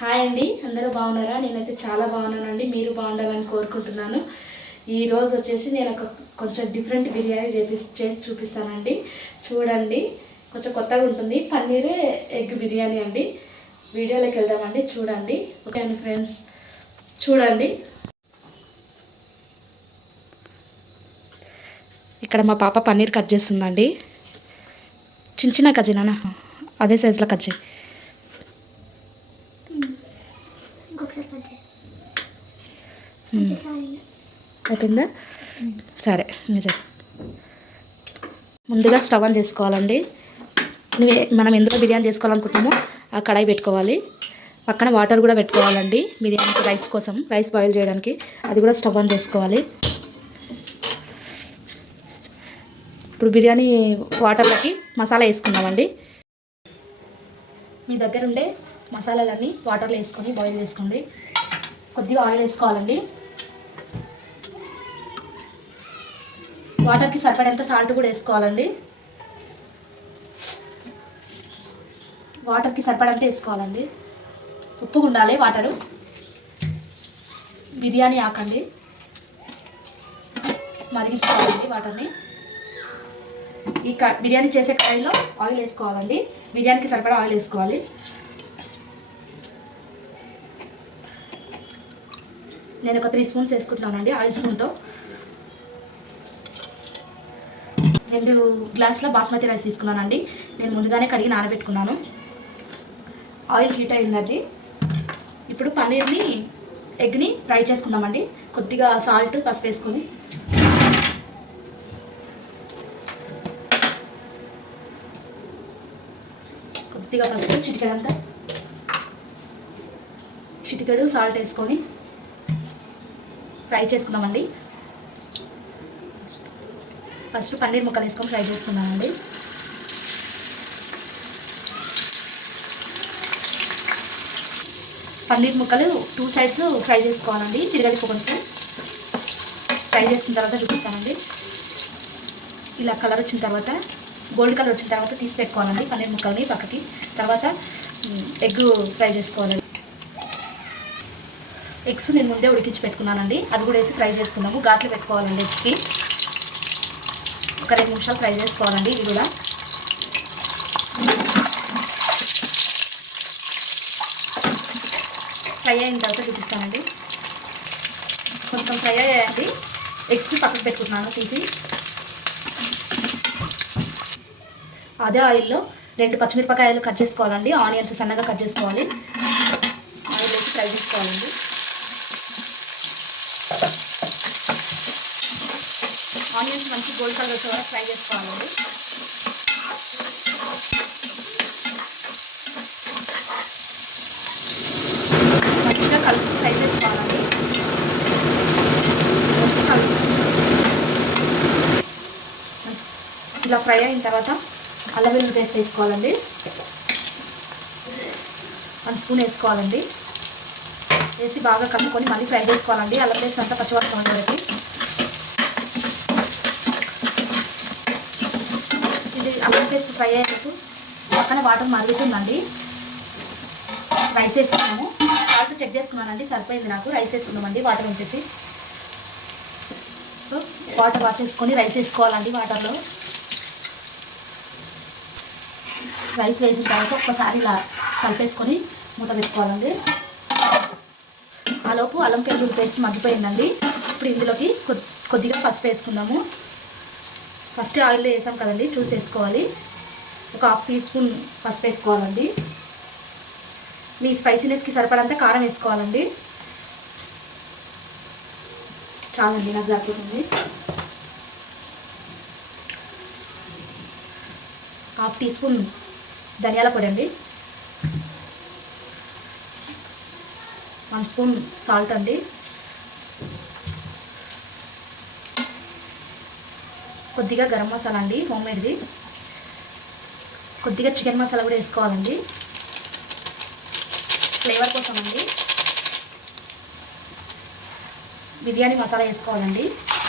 Hi అండి, అందరూ బాగున్నారా? నేనైతే చాలా బాగున్నానండి. మీరు బాగుండాలని కోరుకుంటున్నాను. ఈరోజు వచ్చేసి నేను కొంచెం డిఫరెంట్ బిర్యానీ చేసి చూపిస్తానండి. చూడండి, కొంచెం కొత్తగా ఉంటుంది. పన్నీర్ ఎగ్ బిర్యానీ అండి. వీడియోలోకి వెళ్దామండి. చూడండి. ఓకే అండి ఫ్రెండ్స్, చూడండి. ఇక్కడ మా పాప పన్నీర్ కట్ చేస్తుందండి. చిన్న చిన్న కట్ చేయనా? అదే సైజులో కట్ చేయి. అయిపోయిందా? సరే, నిజం. ముందుగా స్టవ్ ఆన్ చేసుకోవాలండి. మనం ఎందులో బిర్యానీ చేసుకోవాలనుకుంటామో ఆ కడాయి పెట్టుకోవాలి. పక్కన వాటర్ కూడా పెట్టుకోవాలండి, బిర్యానీకి రైస్ కోసం, రైస్ బాయిల్ చేయడానికి. అది కూడా స్టవ్ ఆన్ చేసుకోవాలి. ఇప్పుడు బిర్యానీ వాటర్లకి మసాలా వేసుకుందామండి. మీ దగ్గర ఉండే మసాలాలన్నీ వాటర్లో వేసుకొని బాయిల్ చేసుకోండి. కొద్దిగా ఆయిల్ వేసుకోవాలండి. వాటర్కి సరిపడేంత సాల్ట్ కూడా వేసుకోవాలండి. వాటర్కి సరిపడంత వేసుకోవాలండి. ఉప్పుగా ఉండాలి వాటరు. బిర్యానీ ఆకండి మరిగించుకోవాలండి వాటర్ని. ఈ బిర్యానీ చేసే కడాయిలో ఆయిల్ వేసుకోవాలండి. బిర్యానీకి సరిపడా ఆయిల్ వేసుకోవాలి. నేను ఒక 3 స్పూన్స్ వేసుకుంటున్నానండి ఆయిల్ స్పూన్తో. 2 గ్లాసుల బాస్మతి రైస్ తీసుకున్నానండి. నేను ముందుగానే కడిగి నానబెట్టుకున్నాను. ఆయిల్ హీట్ అయిందండి. ఇప్పుడు పన్నీర్ని ఎగ్ని ఫ్రై చేసుకుందామండి. కొద్దిగా సాల్ట్, పసుపు వేసుకొని కొద్దిగా పసుపు, చిటికెడు సాల్ట్ వేసుకొని ఫ్రై చేసుకుందామండి. ఫస్ట్ పన్నీర్ ముక్కలు వేసుకొని ఫ్రై చేసుకుందామండి. పన్నీర్ ముక్కలు 2 సైడ్స్ ఫ్రై చేసుకోవాలండి. తిరగలిపోకుండా ఫ్రై చేసుకున్న తర్వాత చూపిస్తానండి. ఇలా కలర్ వచ్చిన తర్వాత, గోల్డ్ కలర్ వచ్చిన తర్వాత తీసి పెట్టుకోవాలండి పన్నీర్ ముక్కల్ని పక్కకి. తర్వాత ఎగ్ ఫ్రై చేసుకోవాలండి. ఎగ్స్ నేను ముందే ఉడికించి పెట్టుకున్నానండి. అది కూడా వేసి ఫ్రై చేసుకున్నాము. ఘాట్లు పెట్టుకోవాలండి. ఎగ్స్కి ఒక 2 నిమిషాలు ఫ్రై చేసుకోవాలండి. ఇది కూడా ఫ్రై అయిన తర్వాత చూపిస్తానండి. కొంచెం ఫ్రై అయ్యాయండి. ఎగ్స్ పక్కకు పెట్టుకుంటున్నాను తీసి. అదే ఆయిల్లో 2 పచ్చిమిరపకాయలు కట్ చేసుకోవాలండి. ఆనియన్స్ సన్నగా కట్ చేసుకోవాలి. ఆయిల్ వేసి ఫ్రై చేసుకోవాలండి. ఆనియన్స్ మంచి గోల్డ్ కలర్ వచ్చే వరకు ఫ్రై చేసుకోవాలండి. మంచిగా కలిపి ఫ్రై చేసుకోవాలండి. ఇలా ఫ్రై అయిన తర్వాత అల్లం వెల్లుల్లి పేస్ట్ వేసుకోవాలండి. 1 స్పూన్ వేసుకోవాలండి. వేసి బాగా కలుపుకొని మళ్ళీ ఫ్రై చేసుకోవాలండి. అల్లం పేస్ట్ అంతా పచ్చివాసన వరకు. ఇది అల్లం పేస్ట్ ఫ్రై అయ్యేటప్పుడు పక్కన వాటర్ మరుగుతుందండి. రైస్ వేసుకున్నాము. సాల్ట్ చెక్ చేసుకున్నానండి, సరిపోయింది నాకు. రైస్ వేసుకున్నామండి వాటర్ వచ్చేసి. వాటర్ వాచేసుకొని రైస్ వేసుకోవాలండి. వాటర్లో రైస్ వేసిన తర్వాత ఒక్కసారి ఇలా కలిపేసుకొని మూత పెట్టుకోవాలండి. ఆలోపు అల్లం వెల్లుల్లి పేస్ట్ మగ్గిపోయిందండి. ఇప్పుడు ఇందులోకి కొద్దిగా పసుపు వేసుకుందాము. ఫస్ట్ ఆయిల్లో వేసాం కదండి, చూసి వేసుకోవాలి. ఒక 1/2 టీ స్పూన్ పసుపు వేసుకోవాలండి. మీ స్పైసీనెస్కి సరిపడంత కారం వేసుకోవాలండి. చాలండి, నాకు సరిపోతుంది. 1/2 టీ స్పూన్ ధనియాల పొడి అండి. 1 స్పూన్ సాల్ట్ అండి. కొద్దిగా గరం మసాలా అండి, హోమ్మేడ్ది. కొద్దిగా చికెన్ మసాలా కూడా వేసుకోవాలండి, ఫ్లేవర్ కోసం అండి. బిర్యానీ మసాలా వేసుకోవాలండి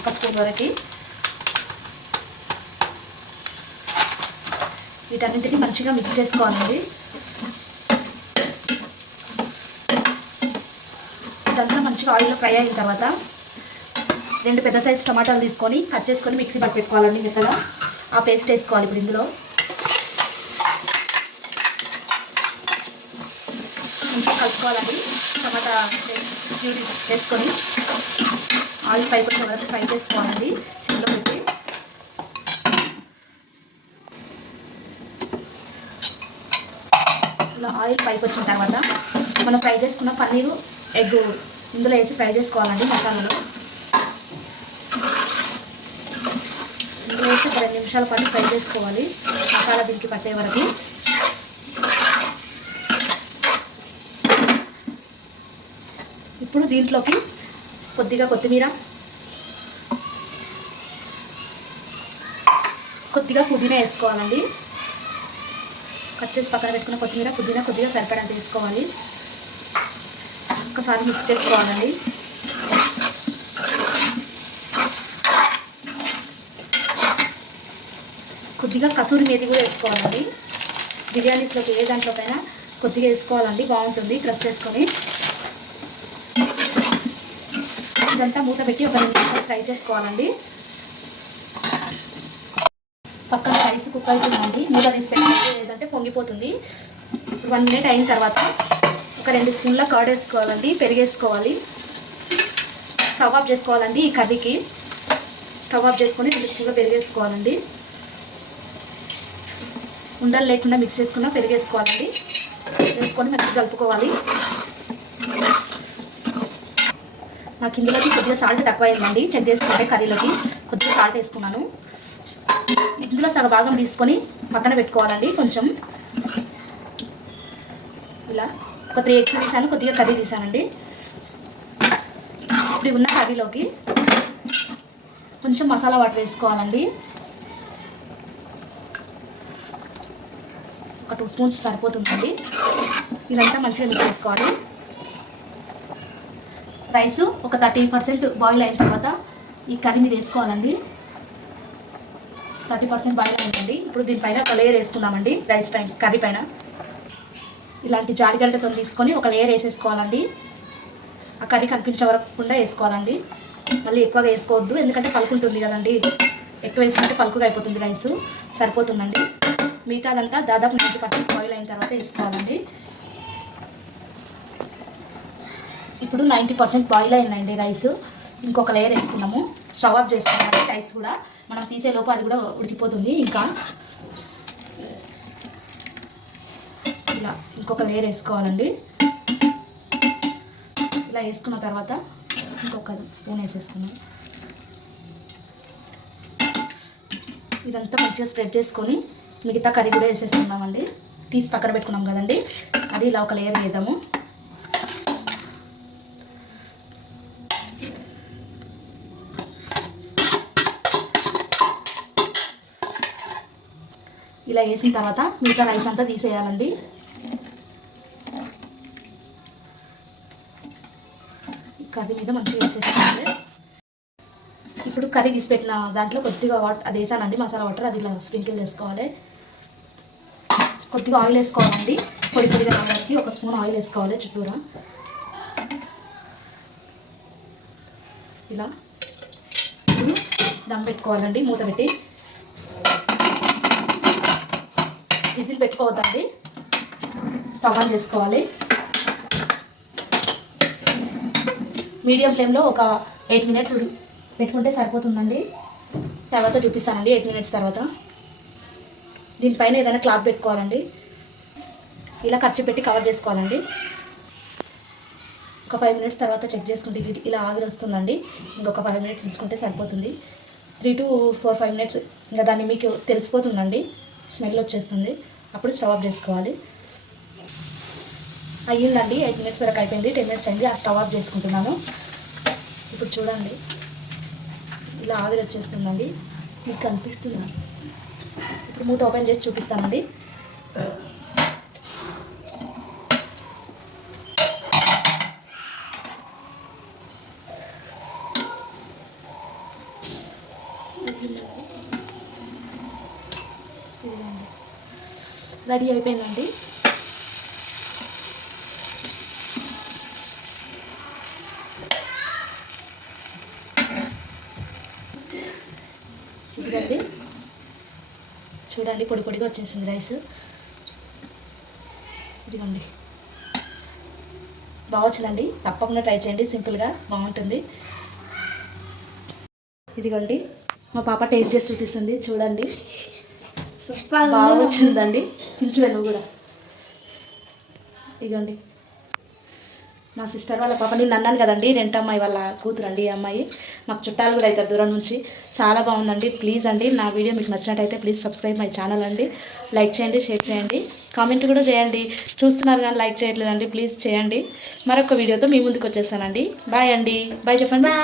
1 స్పూన్ వరకు. వీటన్నింటినీ మంచిగా మిక్స్ చేసుకోవాలండి. ఇదంతా మంచిగా ఆయిల్లో ఫ్రై అయిన తర్వాత 2 పెద్ద సైజు టమాటాలు తీసుకొని కట్ చేసుకొని మిక్సీ పట్టి పెట్టుకోవాలండి మెత్తగా. ఆ పేస్ట్ వేసుకోవాలి ఇప్పుడు ఇందులో. మంచిగా కలుపుకోవాలండి. టమాటా ప్యూరీ వేసుకొని ఆయిల్ పైకి వచ్చే వరకు ఫ్రై చేసుకోవాలండి సిమ్లో పెట్టి. ఇలా ఆయిల్ పైకి వచ్చిన తర్వాత మనం ఫ్రై చేసుకున్న పన్నీరు ఎగ్ ఇందులో వేసి ఫ్రై చేసుకోవాలండి మసాలాలో. ఇందులో వేసి 2 నిమిషాల పాటు ఫ్రై చేసుకోవాలి మసాలా దీనికి పట్టే వరకు. ఇప్పుడు దీంట్లోకి కొద్దిగా కొత్తిమీర, కొద్దిగా పుదీనా వేసుకోవాలండి. కట్ చేసి పక్కన పెట్టుకున్న కొత్తిమీర, పుదీనా కొద్దిగా సరిపడంత వేసుకోవాలి. ఒక్కసారి మిక్స్ చేసుకోవాలండి. కొద్దిగా కసూరి మేతి కూడా వేసుకోవాలండి. బిర్యానీస్లోకి ఏ దాంట్లోకైనా కొద్దిగా వేసుకోవాలండి, బాగుంటుంది క్రష్ చేసుకొని. ఇదంతా మూత పెట్టి ఒక 2 నిమిషాలు ఫ్రై చేసుకోవాలండి. పక్కన రైస్ కుక్ అవుతుందండి. మూత తీసి పెట్టాలి, లేదంటే పొంగిపోతుంది. 1 మినిట్ అయిన తర్వాత ఒక 2 స్పూన్ల కర్డ్ వేసుకోవాలండి, పెరిగేసుకోవాలి. స్టవ్ ఆఫ్ చేసుకోవాలండి. ఈ కర్రీకి స్టవ్ ఆఫ్ చేసుకొని 2 స్పూన్ల పెరిగేసుకోవాలండి. ఉండలు లేకుండా మిక్స్ చేసుకున్న పెరిగేసుకోవాలండి. వేసుకొని మంచిగా కలుపుకోవాలి. నాకు ఇందులోకి కొద్దిగా సాల్ట్ తక్కువ అయిందండి, చెక్ చేసుకుంటే కర్రీలోకి కొద్దిగా సాల్ట్ వేసుకున్నాను. ఇందులో సగ భాగం తీసుకొని పక్కన పెట్టుకోవాలండి. కొంచెం ఇలా ఒక 3 ఎగ్స్ తీసాను, కొద్దిగా కర్రీ తీసానండి. ఇప్పుడు ఉన్న కర్రీలోకి కొంచెం మసాలా వాటర్ వేసుకోవాలండి. ఒక 2 స్పూన్స్ సరిపోతుందండి. ఇదంతా మంచిగా మిక్స్ చేసుకోవాలి. రైస్ ఒక 30% బాయిల్ అయిన తర్వాత ఈ కర్రీ మీద వేసుకోవాలండి. 30% బాయిల్ అయిందండి. ఇప్పుడు దీనిపైన ఒక లేయర్ వేసుకుందామండి. రైస్ పైన, కర్రీ పైన ఇలాంటి జాలిగడ్డతో తీసుకొని ఒక లేయర్ వేసేసుకోవాలండి. ఆ కర్రీ కనిపించే వరకుండా వేసుకోవాలండి. మళ్ళీ ఎక్కువగా వేసుకోవద్దు, ఎందుకంటే పలుకుంటుంది కదండి. ఎక్కువ వేసుకుంటే పలుకుగా అయిపోతుంది రైస్. సరిపోతుందండి. మిగతాదంతా దాదాపు 90% బాయిల్ అయిన తర్వాత వేసుకోవాలండి. ఇప్పుడు 90% బాయిల్ అయిందండి రైస్. ఇంకొక లేయర్ వేసుకున్నాము. స్టవ్ ఆఫ్ చేసుకున్నామండి. రైస్ కూడా మనం తీసే లోపు అది కూడా ఉడికిపోతుంది. ఇంకా ఇలా ఇంకొక లేయర్ వేసుకోవాలండి. ఇలా వేసుకున్న తర్వాత ఇంకొక స్పూన్ వేసేసుకున్నాం. ఇదంతా మంచిగా స్ప్రెడ్ చేసుకొని మిగతా కర్రీ కూడా వేసేసుకున్నామండి. తీసి పక్కన పెట్టుకున్నాం కదండి, అది ఇలా ఒక లేయర్ వేద్దాము. ఇలా వేసిన తర్వాత మిగతా రైస్ అంతా తీసేయాలండి. కర్రీ మీద మంచిగా వేసేసుకోవాలి. ఇప్పుడు కర్రీ తీసి పెట్టిన దాంట్లో కొద్దిగా అది వేసానండి, మసాలా వాటర్. అది ఇలా స్ప్రింకిల్ చేసుకోవాలి. కొద్దిగా ఆయిల్ వేసుకోవాలండి. పొడి పొడిగా రావడానికి 1 స్పూన్ ఆయిల్ వేసుకోవాలి చుట్టూరా. ఇలా ఇప్పుడు దమ్ పెట్టుకోవాలండి. మూత పెట్టి విజిల్ పెట్టుకోవద్దండి. స్టవ్ ఆన్ చేసుకోవాలి. మీడియం ఫ్లేమ్లో ఒక 8 మినిట్స్ పెట్టుకుంటే సరిపోతుందండి. తర్వాత చూపిస్తానండి 8 మినిట్స్ తర్వాత. దీనిపైన ఏదైనా క్లాత్ పెట్టుకోవాలండి. ఇలా ఖర్చు పెట్టి కవర్ చేసుకోవాలండి. ఒక 5 మినిట్స్ తర్వాత చెక్ చేసుకుంటే ఇది ఇలా ఆవిరి వస్తుందండి. ఇంకొక 5 మినిట్స్ ఉంచుకుంటే సరిపోతుంది. 3 to 4-5 మినిట్స్ ఇంకా దాన్ని మీకు తెలిసిపోతుందండి, స్మెల్ వచ్చేస్తుంది. అప్పుడు స్టవ్ ఆఫ్ చేసుకోవాలి. అయ్యిందండి. 8 మినిట్స్ వరకు అయిపోయింది. 10 మినిట్స్ అయింది. ఆ స్టవ్ ఆఫ్ చేసుకుంటున్నాను. ఇప్పుడు చూడండి, ఇలా ఆవిరి వచ్చేస్తుందండి. మీకు కనిపిస్తుందా? ఇప్పుడు మూత ఓపెన్ చేసి చూపిస్తానండి. రెడీ అయిపోయిందండి. చూడండి పొడి పొడిగా వచ్చేసింది రైస్. ఇదిగోండి బాగా వచ్చిందండి, తప్పకుండా ట్రై చేయండి, సింపుల్గా బాగుంటుంది. ఇదిగోండి మా పాప టేస్ట్ చేసి చూపిస్తుంది, చూడండి బాగా వచ్చిందండి. తించువే నువ్వు కూడా. ఇదిగోండి మా సిస్టర్ వాళ్ళ పాప, నేను అన్నాను కదండి రెంటమ్మాయి వాళ్ళ కూతురు అండి. ఈ అమ్మాయి మాకు చుట్టాలు కూడా అవుతారు దూరం నుంచి. చాలా బాగుందండి. ప్లీజ్ అండి నా వీడియో మీకు నచ్చినట్టయితే ప్లీజ్ సబ్స్క్రైబ్ మై ఛానల్ అండి. లైక్ చేయండి, షేర్ చేయండి, కామెంట్ కూడా చేయండి. చూస్తున్నారు కానీ లైక్ చేయట్లేదండి, ప్లీజ్ చేయండి. మరొక వీడియోతో మీ ముందుకు వచ్చేసానండి. బాయ్ అండి. బాయ్ చెప్పండి.